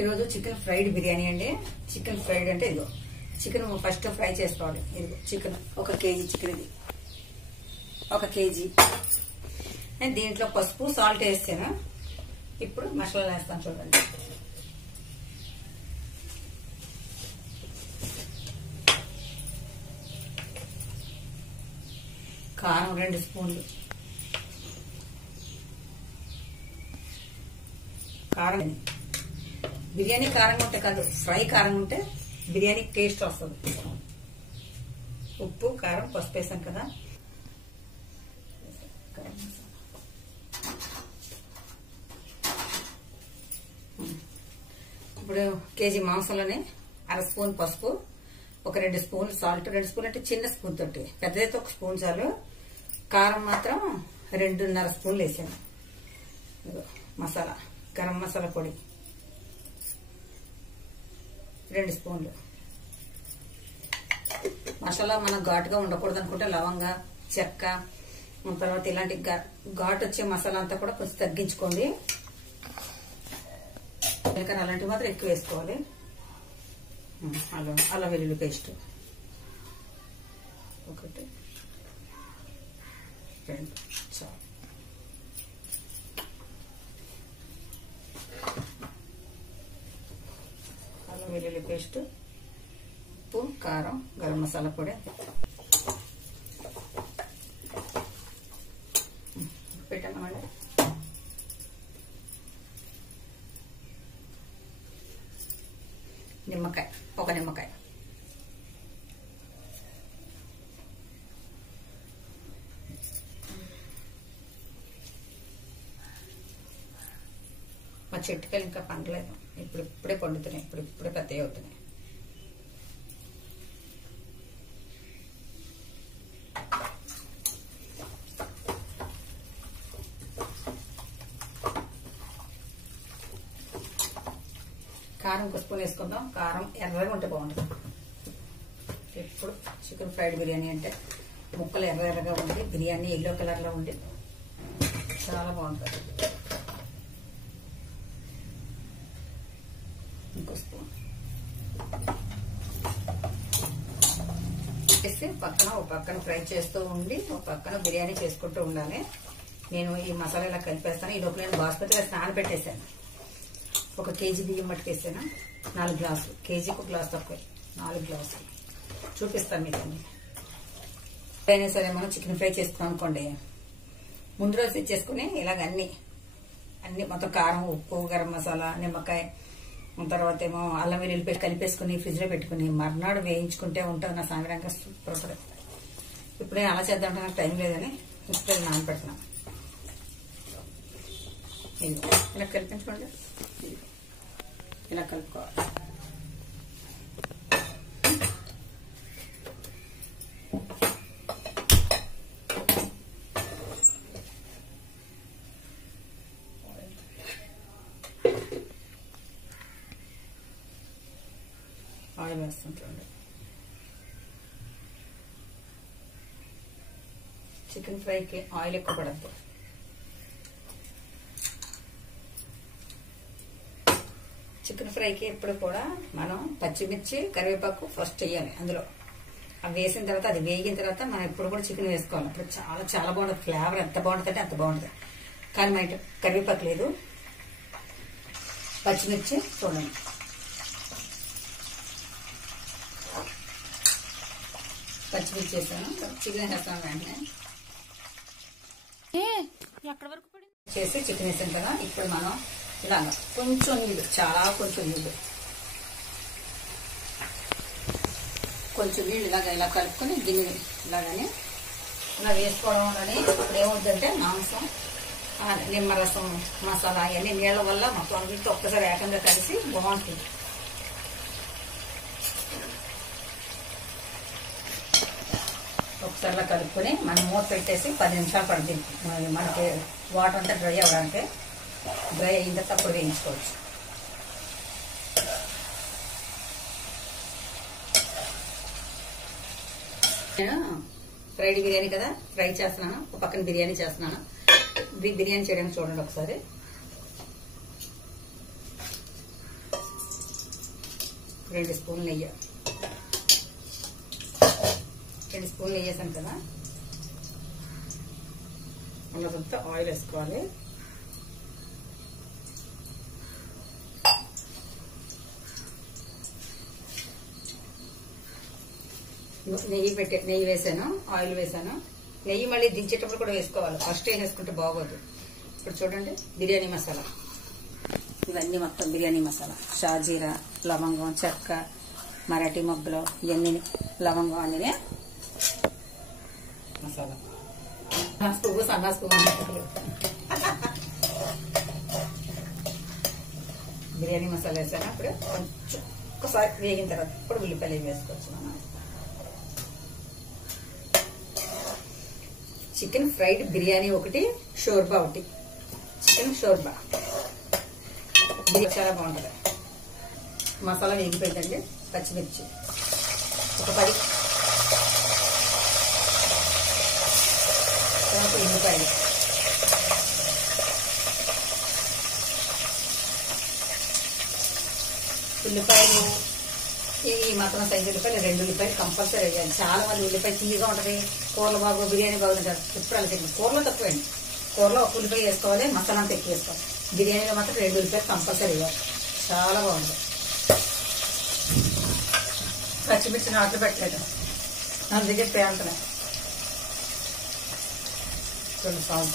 ఈరోజు chicken fried biryani అండి. Chicken fried అంటే ఇదిగో చికెన్ ఫస్ట్ ఫ్రై చేసుకోవాలి. ఇదిగో చికెన్ 1 కేజీ చికెన్, ఇది 1 కేజీ. నేను దీంట్లో పసుపు సాల్ట్ వేస్తాను. ఇప్పుడు మసాలా వేస్తాను చూడండి. కారం 2 స్పూన్లు, కారం బిర్యానీ కారంగా ఉంటే కాదు, ఫ్రై కారంగా ఉంటే బిర్యానీ టేస్ట్ వస్తుంది. ఉప్పు కారం పసుపు వేసాం కదా. ఇప్పుడు కేజీ మాంసంలోనే 1/2 స్పూన్ పసుపు, 2 స్పూన్లు సాల్ట్, 2 స్పూన్లు అంటే చిన్న స్పూన్ తోటి, పెద్దదైతే 1 స్పూన్ చాలు. కారం మాత్రం 2.5 స్పూన్లు వేసాను. మసాలా గరం మసాలా పొడి 2 స్పూన్లు. మసాలా మనం ఘాటుగా ఉండకూడదు అనుకుంటే లవంగ, చెక్క, తర్వాత ఇలాంటి ఘాటు వచ్చే మసాలా అంతా కూడా కొంచెం తగ్గించుకోండి. జీలకర్ర అలాంటివి మాత్రం ఎక్కువ వేసుకోవాలి. అల్లం వెల్లుల్లి పేస్ట్ 1 2 చాలు. అల్లం వెల్లుల్లి పేస్ట్, ఉప్పు కారం గరం మసాలా పొడి పెట్టామండి. నిమ్మకాయ 1 నిమ్మకాయ, మా చెట్టుకాయలు ఇంకా పండలేదు, ఇప్పుడే పండుతున్నాయి, ఇప్పుడే పెద్దవి అవుతున్నాయి. కారం 1 స్పూన్ వేసుకుందాం. కారం ఎర్రగా ఉంటే బాగుంటుంది. ఇప్పుడు చికెన్ ఫ్రైడ్ బిర్యానీ అంటే ముక్కలు ఎర్రగా ఉండి బిర్యానీ ఎల్లో కలర్ లో ఉండి చాలా బాగుంటుంది. 1 స్పూన్ వేసి పక్కన ఫ్రై చేస్తూ ఉండి పక్కన బిర్యానీ చేసుకుంటూ ఉండాలి. నేను ఈ మసాలా ఇలా కలిపేస్తాను. ఈ లోపల నేను బాస్మతి రైస్ నానబెట్టేసాను. 1 కేజీ బియ్యం పట్టుకేసాను. 4 గ్లాసులు, కేజీకి 1 గ్లాసు తక్కువ, 4 గ్లాసులు చూపిస్తాను మీకు. అయినా సరే మనం చికెన్ ఫ్రై చేసుకున్నాం అనుకోండి, ముందు రోజు తెచ్చేసుకుని ఇలాగ అన్ని మొత్తం కారం, ఉప్పు, గరం మసాలా, నిమ్మకాయ, తర్వాత ఏమో అల్లం వెల్లుల్లి పేస్ట్ కలిపేసుకుని ఫ్రిడ్జ్ లో పెట్టుకుని మర్నాడు వేయించుకుంటే ఉంటుంది నా సామిరంగా సూపర్ ఉంటుంది. ఇప్పుడు నేను అలా చేద్దామంటే నాకు టైం లేదని ఇప్పుడు నానబెడుతున్నాను. ఇలా కలిపించుకోండి, ఇలా కలుపుకోవాలి. ఆయిల్ వేస్తుంటండి. చికెన్ ఫ్రైకి ఆయిల్ ఎక్కువ పడద్దు. చికెన్ ఫ్రైకి ఎప్పుడు కూడా మనం పచ్చిమిర్చి, కరివేపాకు ఫస్ట్ వేయాలి. అందులో అవి వేసిన తర్వాత, అది వేగిన తర్వాత మనం ఎప్పుడు కూడా చికెన్ వేసుకోవాలి. అప్పుడు చాలా చాలా బాగుంటుంది. ఫ్లేవర్ ఎంత బాగుంటుంది అంటే అంత బాగుంటుంది. కానీ మా ఇంట్లో కరివేపాకు లేదు. పచ్చిమిర్చి చూడండి, పచ్చిమిర్చి వేసాను. చికెన్ వేస్తాను వెంటనే చేసి చికెన్ వేసాను కదా. ఇప్పుడు మనం ఇలాగా కొంచెం నీళ్ళు, చాలా కొంచెం నీళ్ళు ఇలా కలుపుకొని గిన్నె ఇలాగని ఇలా వేసుకోవడం వల్ల ఇప్పుడు ఏమవుతుందంటే మాంసం, నిమ్మరసం, మసాలా అవన్నీ నీళ్ళ వల్ల మొత్తం అన్నిటితో ఒక్కసారి ఏకంగా కలిసి బాగుంటుంది. ఒకసారిలా కలుపుకొని మనం మూత పెట్టేసి 10 నిమిషాలు పడుతుంది. మనకి వాటర్ అంతా డ్రై అవ్వడానికి. డ్రై అయిన తర్వాత అప్పుడు వేయించుకోవచ్చు. నేను ఫ్రైడ్ బిర్యానీ కదా ఫ్రై చేస్తున్నాను, ఒక పక్కన బిర్యానీ చేస్తున్నాను. బిర్యానీ చేయడానికి చూడండి ఒకసారి. 2 స్పూన్లు నెయ్యి. 2 స్పూన్లు నెయ్యి వేసాను కదా, అందులో ఆయిల్ వేసుకోవాలి. నెయ్యి వేసాను, ఆయిల్ వేసాను. నెయ్యి మళ్ళీ దించేటప్పుడు కూడా వేసుకోవాలి, ఫస్ట్ వేసుకుంటే బాగోదు. ఇప్పుడు చూడండి బిర్యానీ మసాలా, ఇవన్నీ మొత్తం బిర్యానీ మసాలా, షాజీరా, లవంగం, చెక్క, మరాఠీ మొగ్గలు, ఇవన్నీ లవంగం అన్నీ మసాలా. పువ్వు సన్నాస్ పువ్వు బిర్యానీ మసాలా వేసాను. అప్పుడు కొంచెం ఒక్కసారి వేగిన తర్వాత ఇప్పుడు ఉల్లిపాయలు వేసుకోవచ్చు. మనం చికెన్ ఫ్రైడ్ బిర్యానీ ఒకటి, షోర్బా ఒకటి. చికెన్ షోర్బా చాలా బాగుంటుంది. మసాలా వేగిపోయిందండి. పచ్చిమిర్చి ఒక 10, తర్వాత ఉల్లిపాయలు, ఈ మాత్రం సైజు ఉల్లిపాయలు 2 ఉల్లిపాయలు కంపల్సరీ వేయాలి. చాలా మంది ఉల్లిపాయ తీయగా ఉంటుంది, కూరలు బాగు బిర్యానీ బాగుంటుంది. ఇప్పుడు అలా కూరలో తక్కువండి, కూరలో 1 ఉల్లిపాయ వేసుకోవాలి, మసాలా అంతా ఎక్కువ వేసుకోవాలి. బిర్యానీలో మాత్రం 2 ఉల్లిపాయలు కంపల్సరీ వేయాలి, చాలా బాగుంటుంది. పచ్చిమిర్చి నాట్లు పెట్టలేదు, నా దగ్గర పేలుతున్నాయి.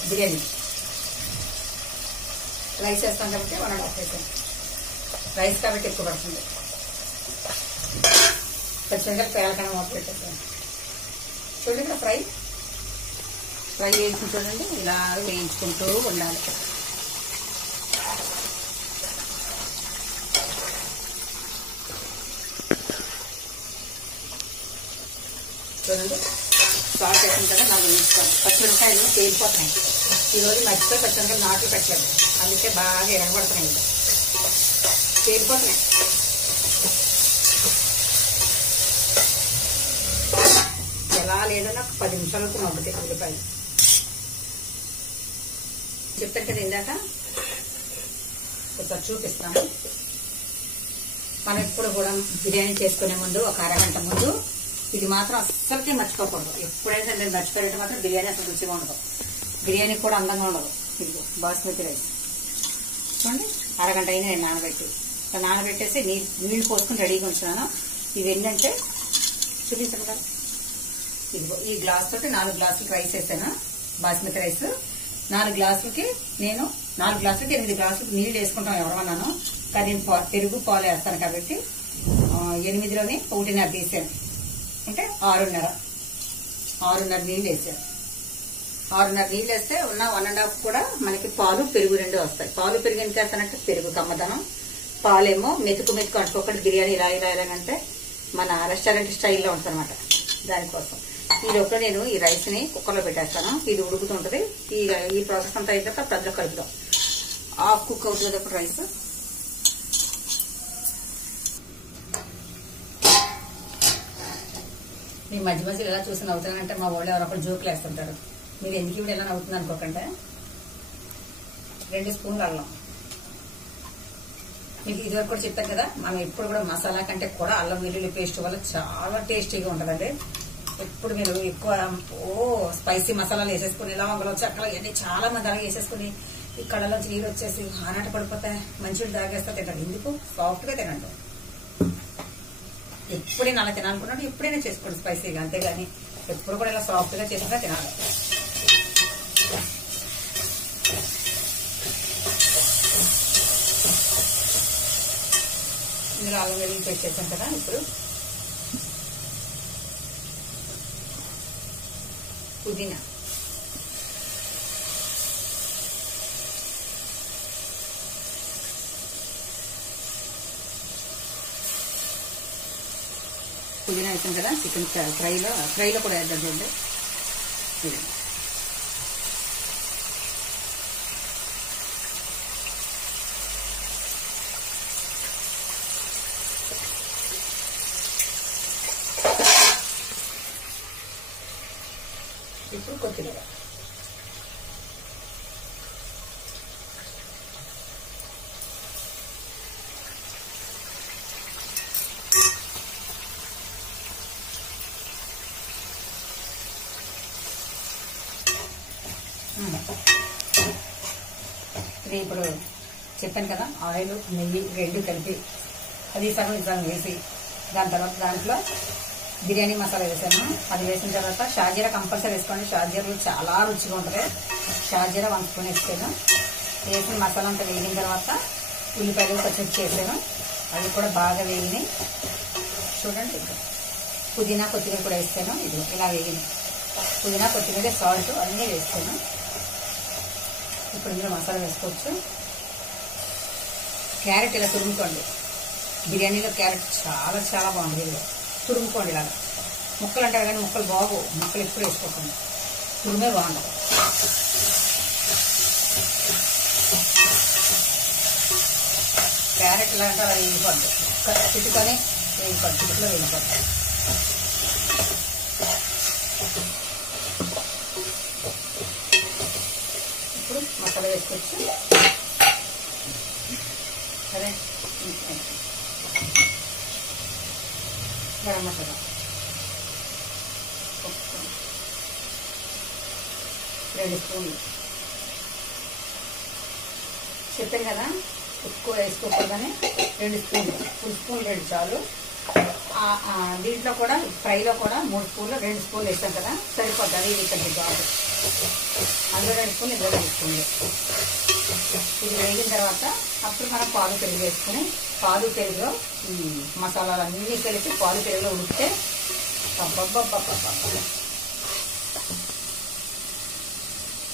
బిర్యానీ రైస్ వేస్తాం కాబట్టి 1.5 వేసాను. రైస్ కాబట్టి ఎక్కువ పడుతుంది. పచ్చిమిరకాయలు పేలకన్నా మూత పెట్టేస్తాను. చూడండి ఫ్రై వేయించుకుని చూడండి, ఇలా వేయించుకుంటూ ఉండాలి. చూడండి సాల్ట్ వేసిన కదా నాకు వేసుకోవాలి. పచ్చిమిరకాయలు పేలిపోతున్నాయి. ఈరోజు మర్చిపోయి పచ్చిమిరకాయలు నాట్లు పెట్టలేదు, అందుకే బాగా ఎరగబడుతున్నాయి, పేలిపోతున్నాయి. ఎలా లేదన్నా 10 నిమిషాలకు మగ్గుతాయి ఉల్లిపాయలు. చెప్పాను కదా ఇందాక, ఒకసారి చూపిస్తాను. మనం ఇప్పుడు కూడా బిర్యానీ చేసుకునే ముందు ఒక అరగంట ముందు ఇది మాత్రం అస్సలకి మర్చిపోకూడదు. ఎప్పుడైతే నేను మర్చిపోయేది మాత్రం బిర్యానీ అసలు రుచిగా ఉండదు, బిర్యానీ కూడా అందంగా ఉండదు. ఇది బాస్మతి రైస్ చూడండి, అరగంట అయినా నేను నానబెట్టేసి నీళ్లు పోసుకుని రెడీగా ఉంచున్నాను. ఇవి ఏంటంటే చూపించాను కదా, ఇదిగో ఈ గ్లాస్ తోటి 4 గ్లాసులకి రైస్ వేసాను, బాస్మతి రైస్. 4 గ్లాసులకి నేను 4 గ్లాసులకి 8 గ్లాసులకి నీళ్లు వేసుకుంటాం ఎవరన్నాను. కానీ నేను పెరుగు పాలు వేస్తాను కాబట్టి 8లోని 1.5 తీసాను, అంటే 6.5 నీళ్ళు వేసాను. 6.5 నీళ్ళు వేస్తే ఉన్న 1.5 కూడా మనకి పాలు పెరుగు 2 వస్తాయి. పాలు పెరుగు ఎంత వేస్తానంటే పెరుగు కమ్మదనం, పాలేమో మెతుకు అంటుకోకుండా బిర్యానీ ఇలాగంటే మన రెస్టారెంట్ స్టైల్లో ఉంటుంది అనమాట. దానికోసం ఈ లోపల నేను ఈ రైస్ ని కుక్కర్లో పెట్టేస్తాను. ఇది ఉడుకుతుంటది. ఈ ప్రాసెస్ అంతా అయిన తర్వాత అందులో కలుపుదాం. హాఫ్ కుక్ అవుతుంది అప్పుడు రైస్. మీ మధ్య మధ్యలో ఎలా చూసి నవ్వుతానంటే మా వాళ్ళు ఎవరొకరు జోకులు వేస్తుంటారు. మీరు ఎందుకు ఇవి ఎలా నవ్వుతుంది అనుకోకండి. 2 స్పూన్లు అల్లం. మీకు ఇదివరకు కూడా చెప్పాను కదా, మనం ఎప్పుడు కూడా మసాలా కంటే కూడా అల్లం వెల్లుల్లి పేస్ట్ వల్ల చాలా టేస్టీగా ఉంటుందండి. ఎప్పుడు మీరు ఎక్కువ స్పైసీ మసాలాలు వేసేసుకుని లవంగలు చెక్కలు ఇవన్నీ చాలా మంది అలా వేసేసుకుని ఈ కళ్ళలోంచి నీరు వచ్చేసి ఆనాట పడిపోతాయి, మంచిగా తాగేస్తా తింటారు. ఎందుకు సాఫ్ట్ గా తినండి. ఎప్పుడైనా అలా తినాలనుకున్నాడు ఎప్పుడైనా చేసుకోండి స్పైసీగా, అంతేగాని ఎప్పుడు కూడా ఇలా సాఫ్ట్ గా చేసుకుంటే తినాలి. ఇందులో అల్లం వెల్లుల్లి పేస్ట్ చేసాం కదా, ఇప్పుడు పుదీనా, పుదీనా వేసాం కదా చికెన్ ఫ్రైలో కూడా వేద్దాం చూడండి. ఇప్పుడు కొత్తిమీర, ఇది ఇప్పుడు చెప్పాను కదా, ఆయిల్ నెయ్యి రెండు కలిపి అది సగం సగం వేసి దాని తర్వాత దాంట్లో బిర్యానీ మసాలా వేసాను. అది వేసిన తర్వాత షాజీరా కంపల్సరీ వేసుకోండి. షాజీరాలు చాలా రుచిగా ఉంటుంది. షాజీరా 1 స్పూన్ వేసాను. వేసిన మసాలా అంతా వేగిన తర్వాత ఉల్లిపాయలు పచ్చిమిర్చి వేసాను. అవి కూడా బాగా వేగినాయి. చూడండి, పుదీనా కొత్తిమీర కూడా వేస్తాను. ఇది ఇలా వేగింది. పుదీనా కొత్తిమీర సాల్ట్ అన్నీ వేస్తాను. ఇప్పుడు ఇందులో మసాలా వేసుకోవచ్చు. క్యారెట్ ఇలా తురుముకోండి. బిర్యానీలో క్యారెట్ చాలా చాలా బాగుంటుంది. ఇలా తురుముకోండి. ఇలాగా ముక్కలు అంటారు కానీ ముక్కలు బాగు, ముక్కలు ఎప్పుడు వేసుకోకండి, తురుమే బాగుంటుంది. క్యారెట్ ఇలా అంటారు, అది వేగిపోద్ది. చిట్టుకొని వేగిపోద్ది, చిట్టులో వేగిపోద్ది. ఇప్పుడు మసాలా వేసుకోవచ్చు. సరే, గరం మసాలా 2 స్పూన్లు చెప్పాను కదా, ఎక్కువ వేసుకోకూడదని 2 స్పూన్లు, ఫుల్ స్పూన్ 2 చాలు. దీంట్లో కూడా ఫ్రైలో కూడా 3 స్పూన్లు 2 స్పూన్లు వేస్తాం కదా, సరిపోద్ది. అది ఇక్కడ బాగు అందులో 2 స్పూన్లు, ఇందులో 2 స్పూన్లు. ఇది వేగిన తర్వాత అప్పుడు మనం పాలు పెరుగు వేసుకుని పాలు పెరుగులో మసాలాలు అన్నీ కలిపి పాలు పెరుగులో ఉడికితే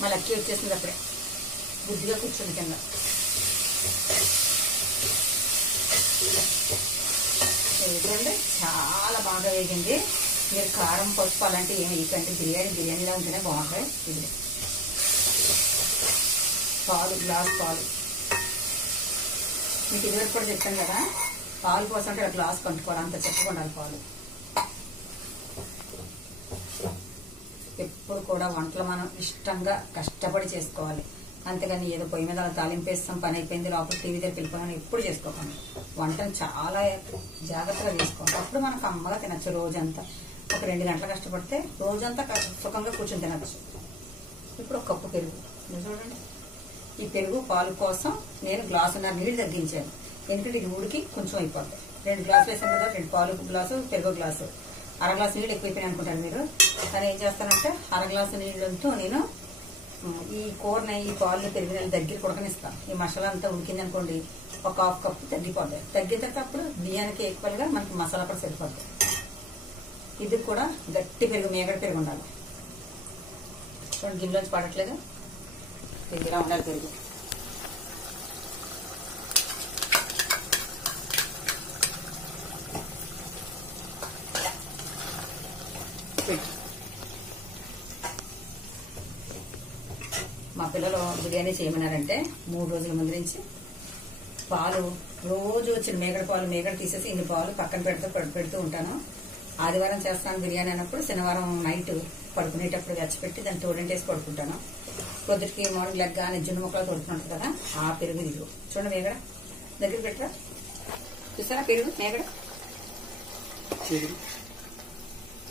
మళ్ళీ అక్కి వచ్చేసింది. అప్పుడే బుద్ధిగా కూర్చుంది కింద. చూడండి, చాలా బాగా వేగింది. మీరు కారం పసుపు అలాంటివి ఏమి వేయకండి. బిర్యానీలా ఉంటేనే బాగుంటాయి. ఇది పాలు, గ్లాస్ పాలు మీకు ఇదివరకు కూడా చెప్పాను కదా, పాలు పోసంటే గ్లాస్ కంటుకోవాలి, అంత చెప్పుకోండి పాలు. ఎప్పుడు కూడా వంటలు మనం ఇష్టంగా కష్టపడి చేసుకోవాలి. అంతేగాని ఏదో పొయ్యి మీద తాలింపు వేస్తాం, పని అయిపోయింది, లోపల టీవీ దగ్గర వెళ్ళిపోయినా ఎప్పుడు చేసుకోకండి. వంటను చాలా జాగ్రత్తగా చేసుకోవాలి. అప్పుడు మనకు అమ్మగా తినచ్చు. రోజంతా ఒక 2 గంటలు కష్టపడితే రోజంతా సుఖంగా కూర్చొని తినచ్చు. ఇప్పుడు 1 కప్పు పెరుగు చూడండి. ఈ పెరుగు పాలు కోసం నేను గ్లాసున్నర నీళ్ళు తగ్గించాను. ఎందుకంటే ఇది ఉడికి కొంచెం అయిపోతాయి. 2 గ్లాసులు వేసాను కదా, 2 పాలు గ్లాసు, పెరుగు గ్లాసు, 1/2 గ్లాసు నీళ్ళు ఎక్కువైపోయినాయి అనుకుంటాను మీరు. కానీ ఏం చేస్తానంటే 1/2 గ్లాసు నీళ్ళతో నేను ఈ కూరని, ఈ పాలు పెరిగిన దగ్గర ఉడకనిస్తాను. ఈ మసాలా అంతా ఉడికింది అనుకోండి, ఒక 1/2 కప్పు తగ్గిపోతాయి. తగ్గిన తర్వాత అప్పుడు బియ్యానికి ఈక్వల్గా మనకి మసాలా కూడా సరిపోతాయి. ఇది కూడా గట్టి పెరుగు, మేగడ పెరుగు ఉండాలి. చూడండి, గిన్నెలోంచి పడట్లేదు. ఇలా ఉండాలి పెరుగు. మా పిల్లలు బిర్యానీ చేయమన్నారంటే 3 రోజుల ముందు నుంచి పాలు రోజు వచ్చిన మేగడ పాలు, మేగడ తీసేసి ఇన్ని పాలు పక్కన పెడుతూ ఉంటాను. ఆదివారం చేస్తాను బిర్యానీ అన్నప్పుడు శనివారం నైట్ పడుకునేటప్పుడు వెచ్చపెట్టి దాన్ని తోడంటేసి పడుకుంటాను. పొద్దుటికి మార్నింగ్ లెగ్గానే జున్ను ముక్కలు తోడుకుంటుంది కదా, ఆ పెరుగు ఇదిగో చూడండి. మేగడ దగ్గర పెట్టరా, చూసారా పెరుగు మేగడ.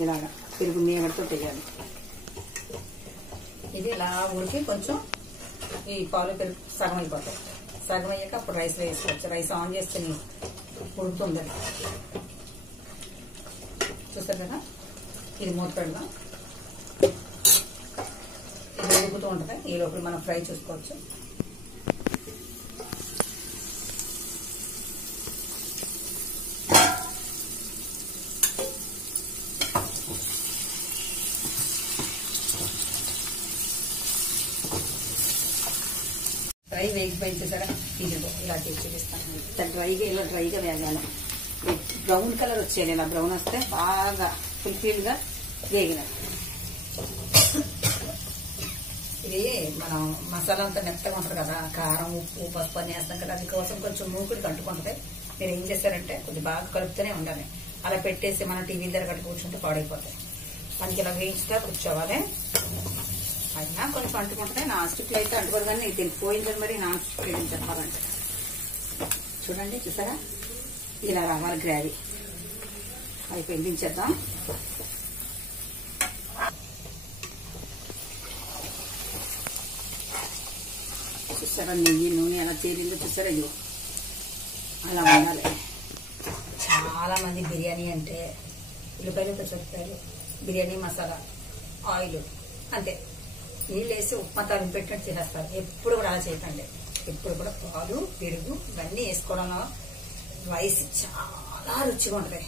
ఇలాగా పెరుగు మేగడతో వేయాలి. ఇది ఇలా ఉడికి కొంచెం ఈ పాలు పెరుగు సగం అయిపోతాయి. సగం అయ్యాక అప్పుడు రైస్ వేసుకోవచ్చు. రైస్ ఆన్ చేస్తే ఉడుకుతుంది. చూస్తారు కదా, ఇది మూత పెడదాం. ఇది ఉడుకుతూ ఉంటుంది. ఈ లోపల మనం ఫ్రై చూసుకోవచ్చు. ఫ్రై వేగిపోయి చూసారా, ఇదిగో ఇలా చూపిస్తాను. ఇలా డ్రైగా వేగాలి. బ్రౌన్ కలర్ వచ్చేయాలి. ఇలా బ్రౌన్ వస్తే బాగా ఫుల్ఫిల్గా వేగినట్టు. ఇది మనం మసాలా అంతా మెత్తగా ఉంటుంది కదా, కారం ఉప్పు పసుపు అన్నీ వేస్తాం కదా, అది కోసం కొంచెం మూకుడికి అంటుకుంటుంది. మీరు ఏం చేస్తారంటే కొద్దిగా బాగా కలుపుతూనే ఉండాలి. అలా పెట్టేసి మనం టీవీ దగ్గర కట్టి కూర్చుంటే పాడైపోతాయి. మనకి ఇలా వేయించుగా కూర్చోవాలి. అయినా కొంచెం అంటుకుంటే నాన్ స్టిక్లో అయితే అంటుకోదు, కానీ నీకు తెలిసిపోయిందని మరి నాన్ స్టిక్ వేయడం చెప్పాలంటే. చూడండి, చూసారా ఇలా రావాలి గ్రేవీ. అయిపోయింది, దించేద్దాం. చూసారా చూసారా నెయ్యి నూనె ఎలా తేలిందో చూసారా, ఇది అలా ఉండాలి. చాలా మంది బిర్యానీ అంటే ఉల్లిపాయలు పచ్చిమిరపకాయలు, బిర్యానీ మసాలా, ఆయిల్ అంతే, నీళ్ళు వేసి ఉప్మా తాలింపు పెట్టినట్టు చేసేస్తారు. ఎప్పుడు కూడా అలా చేయకండి. ఎప్పుడు కూడా పాలు పెరుగు ఇవన్నీ వేసుకోవడంలో రైస్ చాలా రుచిగా ఉంటుంది.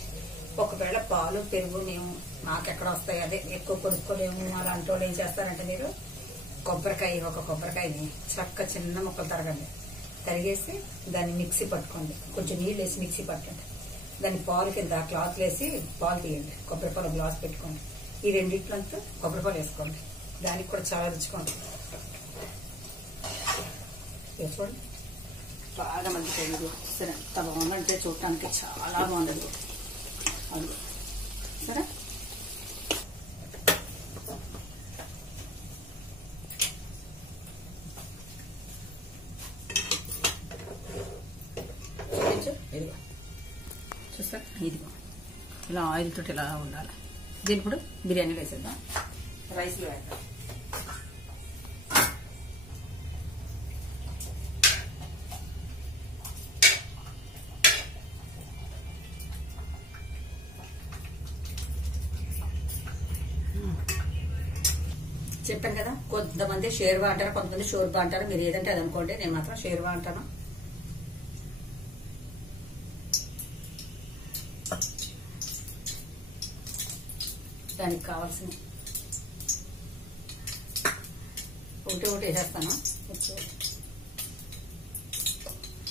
ఒకవేళ పాలు పెరుగు మేము మాకెక్కడ వస్తాయి, అదే ఎక్కువ కొనుక్కోలేము అలాంటి వాళ్ళు ఏం చేస్తారంటే, మీరు కొబ్బరికాయ, ఒక కొబ్బరికాయని చక్క చిన్న ముక్కలు తరగండి, తరిగేసి దాన్ని మిక్సీ పట్టుకోండి, కొంచెం నీళ్ళు వేసి మిక్సీ పట్టండి, దాన్ని పాలు కింద క్లాత్ వేసి పాలు తీయండి, కొబ్బరి పాలు గ్లాస్ పెట్టుకోండి, ఈ రెండింటిలంతా కొబ్బరి పాలు వేసుకోండి, దానికి కూడా చాలా రుచిగా ఉంటుంది. చూడండి బాగా మంచి పెరుగు సరే, ఎంత బాగుందంటే చూడటానికి చాలా బాగుంటుంది అది. సరే ఇదిగో చూస్తారా, ఇదిగో ఇలా ఆయిల్ తోటి ఇలా ఉండాలి. దీన్ని ఇప్పుడు బిర్యానీలో వేసేద్దాం, రైస్లో వేద్దాం. చెప్పాను కదా, కొంతమంది షేర్వా అంటారు, కొంతమంది షోర్బా అంటారు. మీరు ఏదంటే అది అనుకోండి, నేను మాత్రం షేర్వా అంటాను. దానికి కావాల్సిన ఒకటి వేసేస్తాను.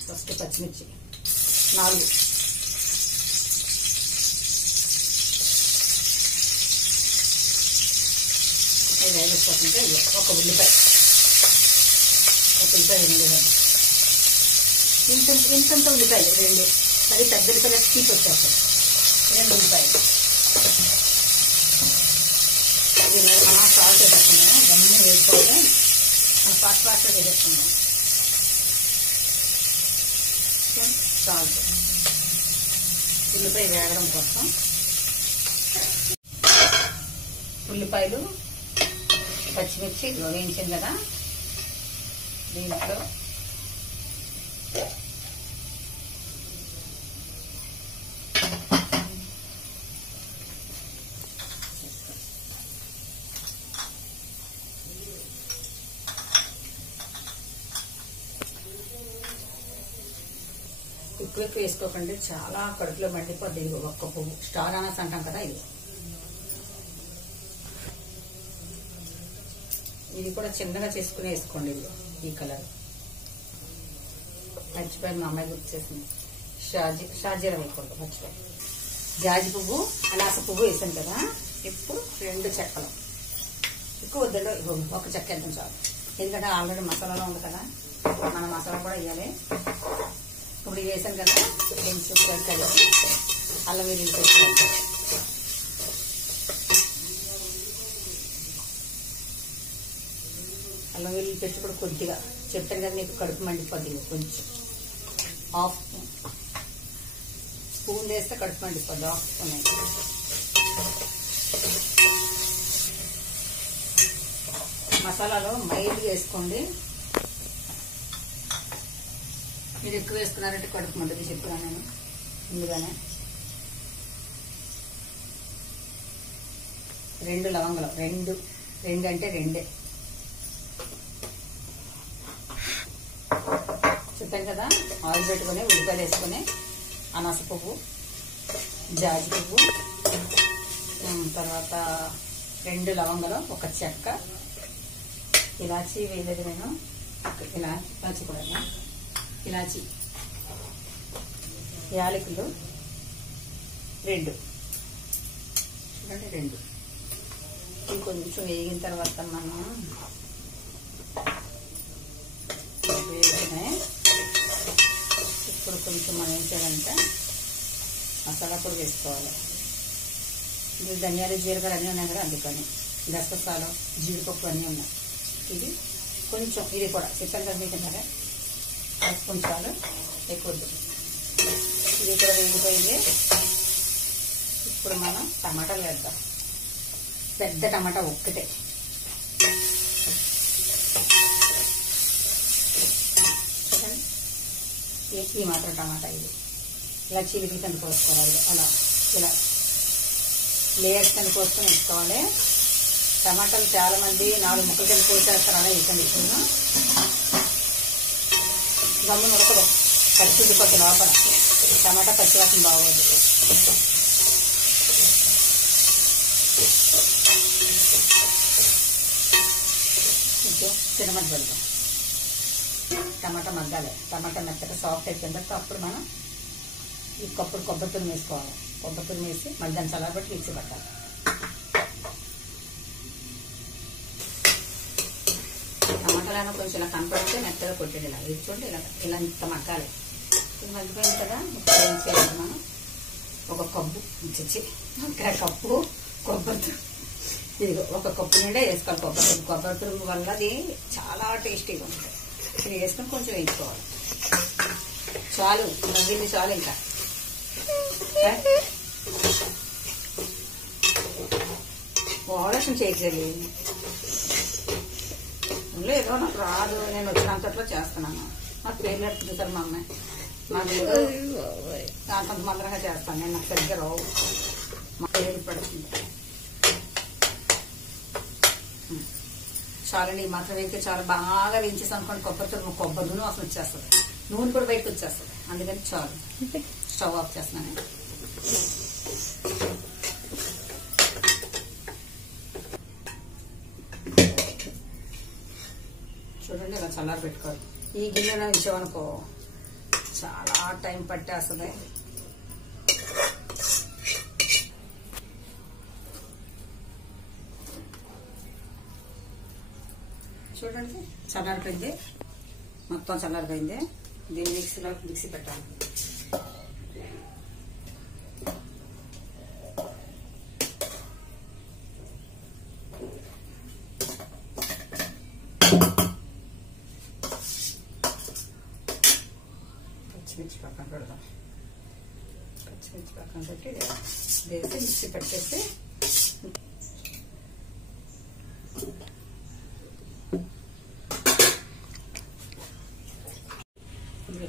ఫస్ట్ పచ్చిమిర్చి 4, అది వేసేసుకుంటే ఒక ఉల్లిపాయ వేసేద్దాం. ఇంతంత ఉల్లిపాయలు 2, అది పెద్ద ఉల్లిపాయలు తీపి వచ్చేస్తాయి. 2 ఉల్లిపాయలు అది మనం సాల్ట్ వేసేసుకుందాం. గమ్మున వేసుకోవాలి, మనం ఫాస్ట్గా వేసేసుకుందాం. సాల్ట్ ఉల్లిపాయ వేగడం కోసం, ఉల్లిపాయలు పచ్చిమిర్చి వేయించాను కదా, దీంట్లో ఎక్కువ వేసుకోకండి, చాలా కడుపులో మండిపోద్ది. ఇది ఒక్క పువ్వు స్టార్ అనస్ అంటాం కదా, ఇది కూడా చిన్నగా చేసుకుని వేసుకోండి. ఈ కలర్ మర్చిపోయి మా అమ్మాయి గుర్తు చేసింది, షాజీరా వేసుకోండి, మర్చిపోయి. జాజి పువ్వు, అనాస పువ్వు వేసాను కదా. ఇప్పుడు 2 చెక్కలు, ఎక్కువ వద్దండి, ఒక చెక్క వేద్దాం చాలు, ఎందుకంటే ఆల్రెడీ మసాలాలో ఉంది కదా, మన మసాలా కూడా వేయాలి. ఇప్పుడు ఇది వేసాను కదా, కొంచెం కలిపి అల్లం వెల్లుల్లి పేస్ట్ వేద్దాం. అల్లం వెల్లుల్లి పేస్ట్ కూడా కొద్దిగా, చెప్పాను కదా మీకు కడుపు మండిపోద్ది, కొంచెం 1/2 స్పూన్ వేస్తే కడుపు మండిపోద్ది, 1/2 స్పూన్ అయితే. మసాలాలో మైల్డ్గా వేసుకోండి, మీరు ఎక్కువ వేసుకున్నారంటే కడుపు మంటది చెప్తున్నాను నేను ముందుగానే. 2 లవంగలు, 2 అంటే 2 చెప్పాను కదా. ఆయిల్ పెట్టుకుని ఉల్లిపాయలు వేసుకుని, అనాస పువ్వు, జాజి పువ్వు, తర్వాత 2 లవంగలు, 1 చెక్క, ఇలాచీ వేయలేదు నేను, ఇలాచీ కూడా, ఇలాచీ, యాలకులు 2 చూడండి, 2. ఇవి కొంచెం వేగిన తర్వాత మనం వేగినాయి. ఇప్పుడు కొంచెం మనం ఏం చేయాలంటే మసాలా పొడి వేసుకోవాలి. ఇది ధనియాలు జీలకర్ర అన్నీ ఉన్నాయి కదా, అందుకని గసగసాలు జీడిపప్పు అన్నీ ఉన్నాయి. ఇది కొంచెం, ఇది కూడా చెప్పాను కదా మీకు, సరే కొంచెం ఎక్కువ. ఇది కూడా వేగిపోయింది. ఇప్పుడు మనం టమాటాలు వేద్దాం. పెద్ద టమాటా ఒక్కటే, ఈ మాత్రం టమాటా ఇది ఇలా చీలికలు కింద కోసుకోవాలి. అలా ఇలా లేయర్స్ కింద కోసుకొని వేసుకోవాలి. టమాటాలు చాలా మంది 4 ముక్కలు కింద కోసేస్తారు. అలా వేసండి. ఇప్పుడు గమ్మున ఉడకదు, పచ్చి కొద్ది లోపల టమాటా పచ్చివాసన బాగోదు. చిన్నమట్టి పెడతాం. టమాటా మగ్గాలి. టమాటా మెత్తగా సాఫ్ట్ అయిపోయిన తర్వాత అప్పుడు మనం ఈ కప్పుడు కొబ్బరి తురుము వేసుకోవాలి. కొబ్బరి తురుము వేసి మళ్ళీ దాన్ని చల్లబట్టి మిక్సీ పట్టాలి. టమాటాలను కొంచెం ఇలా కనపడితే మెత్తగా కొట్టేది. ఇలా చూడండి, ఇలా ఇంత మగ్గాలి. ఇది మగ్గిపోయింది కదా. ఇప్పుడు ఏం చేయాలి మనం? ఒక కప్పు కొబ్బరి ఇదిగో ఒక కప్పు నిండా వేసుకోవాలి కొబ్బరి. కొబ్బరి తురుము వల్ల అది చాలా టేస్టీగా ఉంటుంది. ఇది వేసుకొని కొంచెం వేయించుకోవాలి. చాలు, నవ్వింది చాలు. ఇంకా ఆలోచన చేయట్లేదు. ఏదో నాకు రాదు, నేను వచ్చినంతట్లో చేస్తున్నాను. నాకు పేరు పెడుతుంది సార్ మా అమ్మాయి. నాకు ఏదో అంత మందరంగా చేస్తాను. నేను నాకు సరిగ్గా రావు. మా పేరు పడుతుంది. చాలండి. ఈ మాత్రం వేస్తే చాలా బాగా వేయించేసి అనుకోండి. కొబ్బరి నూనె అసలు వచ్చేస్తుంది. నూనె కూడా బయటకు వచ్చేస్తుంది. అందుకని చాలు. స్టవ్ ఆఫ్ చేస్తున్నాను. చూడండి, ఇలా చల్లారి పెట్టుకోవాలి. ఈ గిన్నెలో ఉంచామనుకో చాలా టైం పట్టేస్తుంది. చూడండి, చల్లారిపోయింది. మొత్తం చల్లారిపోయింది. దీన్ని మిక్సీ పెట్టాలి. పచ్చిమిర్చి పక్కన పెడదాం. పచ్చిమిర్చి పక్కన పెట్టి వేసి మిక్సీ పెట్టేసి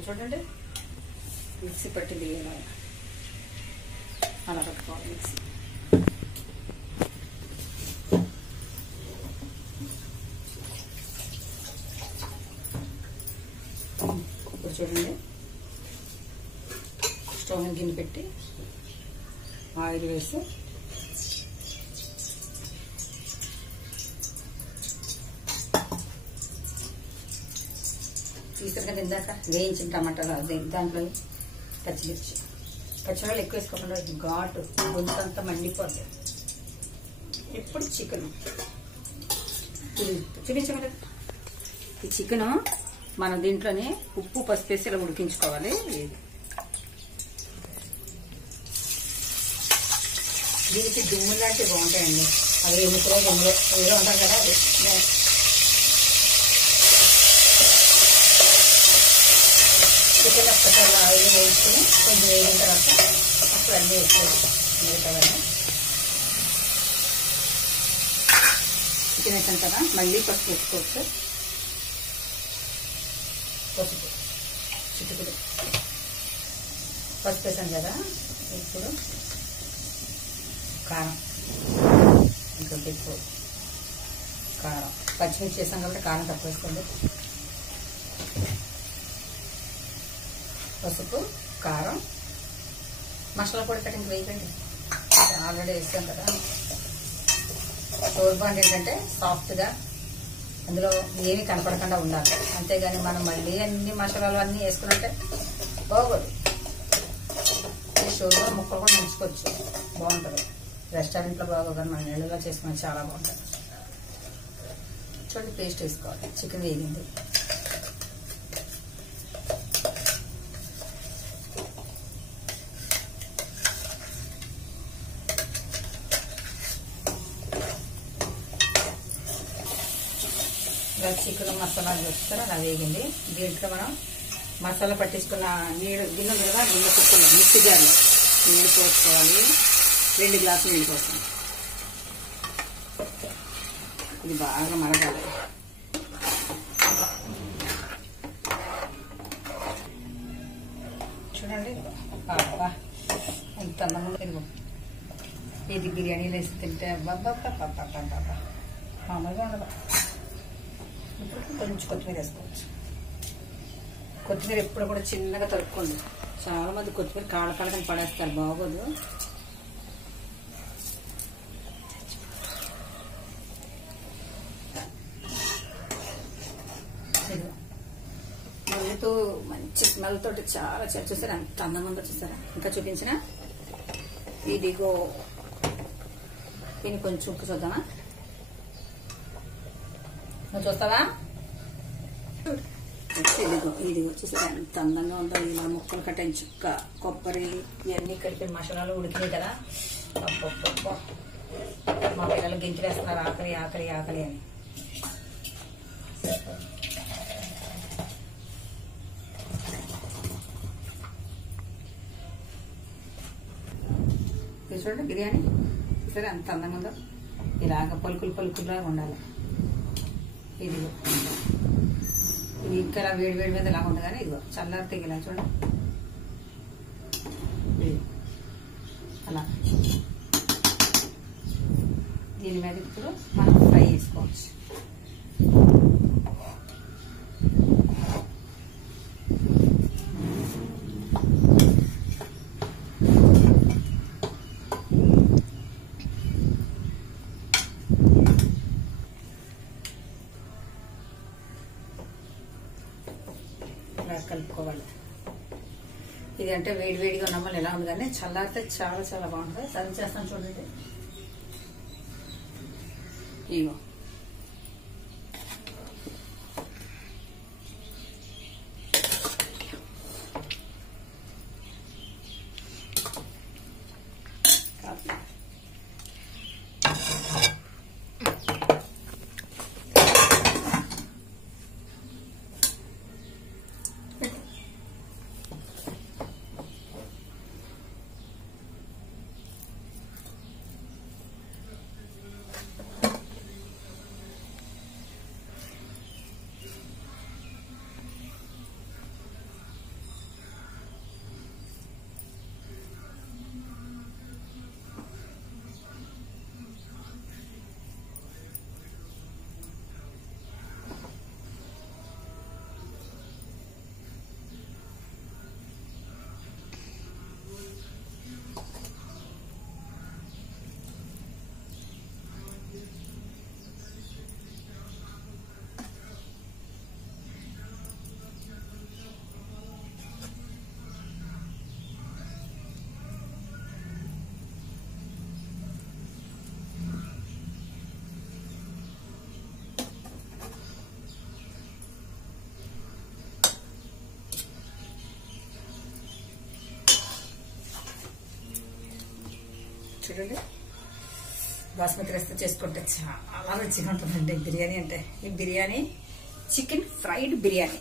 చూడండి, మిక్సీ పట్టింది అలా పెట్టుకోవాలి. మిక్సీ ఇప్పుడు చూడండి, స్టవ్ మీద గిన్నె పెట్టి ఆయిల్ వేసి తీసుకుని కదా ఇందాక వేయించిన టమాటాలు దాంట్లో పచ్చిమిరపకాయలు ఎక్కువ వేసుకోకుండా ఘాటు గొంతంతా మండిపోద్ది. ఇప్పుడు చికెన్ చూపించగలరు. ఈ చికెన్ మనం దీంట్లోనే ఉప్పు పసుపు వేసి ఇలా ఉడికించుకోవాలి. దీనికి దుమ్ములు లాంటివి బాగుంటాయండి. అవి ఎన్నికలో దుమ్ములు ఏదో ఉంటారు కదా. అది చికెన్ ఒక్కసారి ఆయిల్ వేసుకుని కొంచెం వేగిన తర్వాత అప్పుడు అన్నీ వేసుకోవచ్చు. మిగతావన్నీ చికెన్ వేసాను కదా, మళ్ళీ పసుపు వేసుకోవచ్చు. పసుపు చిట్టుకుడు పసుపు వేసాను కదా. ఇప్పుడు కారం, ఇంకా ఎక్కువ కారం. పచ్చిమిర్చి వేసాం కాబట్టి కారం తక్కువ వేసుకోండి. పసుపు, కారం, మసాలా పొడి కట్టింగ్ వేయకండి. ఆల్రెడీ వేసాం కదా. షోర్బాన్ ఏంటంటే సాఫ్ట్గా అందులో ఏమీ కనపడకుండా ఉండాలి. అంతేగాని మనం మళ్ళీ అన్ని మసాలాలు అన్నీ వేసుకున్నట్టే బాగోదు. ఈ షోర్బా ముక్కలు కూడా ఉంచుకోవచ్చు, బాగుంటుంది. రెస్టారెంట్లో బాగోదు, మనం నీళ్ళలో చేసుకుని చాలా బాగుంటుంది. చూడండి, పేస్ట్ వేసుకోవాలి. చికెన్ వేగింది. చికెన్ మసాలా వేసుకొని అలా వేగింది. దీంట్లో మనం మసాలా పట్టించుకున్న నీళ్ళు గిన్నె మీద గిన్నె కుక్కలు మిక్సీ జార్లో నీళ్ళు పోసుకోవాలి. 2 గ్లాసులు నీళ్ళు పోస్తాం. ఇది బాగా మరగాలి. చూడండి అబ్బా ఎంత అందంగా ఉంది. ఇది బిర్యానీలో వేసి తింటే అబ్బా మామూలుగా ఉండదు. ఇప్పుడు కొంచెం కొత్తిమీర వేసుకోవచ్చు. కొత్తిమీర ఎప్పుడు కూడా చిన్నగా తరుక్కోండి. చాలా మంది కొత్తిమీర కాళ్ళని పడేస్తారు, బాగోదు. ముళ్ళతో మంచి స్మెల్ తోటి చాలా చూసారా ఎంత అందంగా ఉందో చూసారా. ఇంకా చూపించిన ఇదిగో దీన్ని కొంచెం ఉప్పు చూద్దామా, నువ్వు చూస్తావా? ఇదిగో ఇదిగో చూసారా ఎంత అందంగా ఉందో. ఇలా ముక్కలు కట్టిన చుక్క కొబ్బరి ఇవన్నీ కలిపి మసాలాలు ఉడికినాయి కదా. మా పిల్లలు గింజ వేస్తున్నారు ఆకలి ఆకలి ఆకలి అని. చూడండి బిర్యానీ సరే ఎంత అందంగా ఉందో. ఇలాగ పలుకులు పలుకులుగా ఉండాలి. ఇదిగో ఇది ఇంకా వేడి వేడి మీద ఇలాగ ఉంది కానీ ఇదిగో చల్లారితే ఇలా చూడండి అలా. దీని మీద ఇప్పుడు మనం ఫ్రై చేసుకోవచ్చు. కలుపుకోవాలి. ఇది అంటే వేడి వేడిగా ఉన్నప్పుడు ఎలా ఉంది కానీ చల్లారితే చాలా చాలా బాగుంటుంది. సర్వ్ చేస్తాను చూడండి. ఇగో చూడండి బాస్మతి రైస్ చేసుకుంటే చాలా రుచిగా ఉంటుందండి బిర్యానీ అంటే. ఈ biryani chicken fried biryani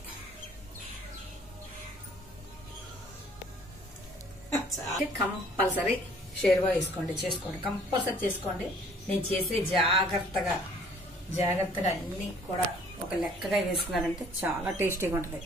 compulsory sherwa వేసుకోండి, చేసుకోండి, కంపల్సరీ చేసుకోండి. నేను చేసి జాగ్రత్తగా అన్ని కూడా ఒక లెక్కగా వేసుకున్నారంటే చాలా టేస్టీగా ఉంటుంది.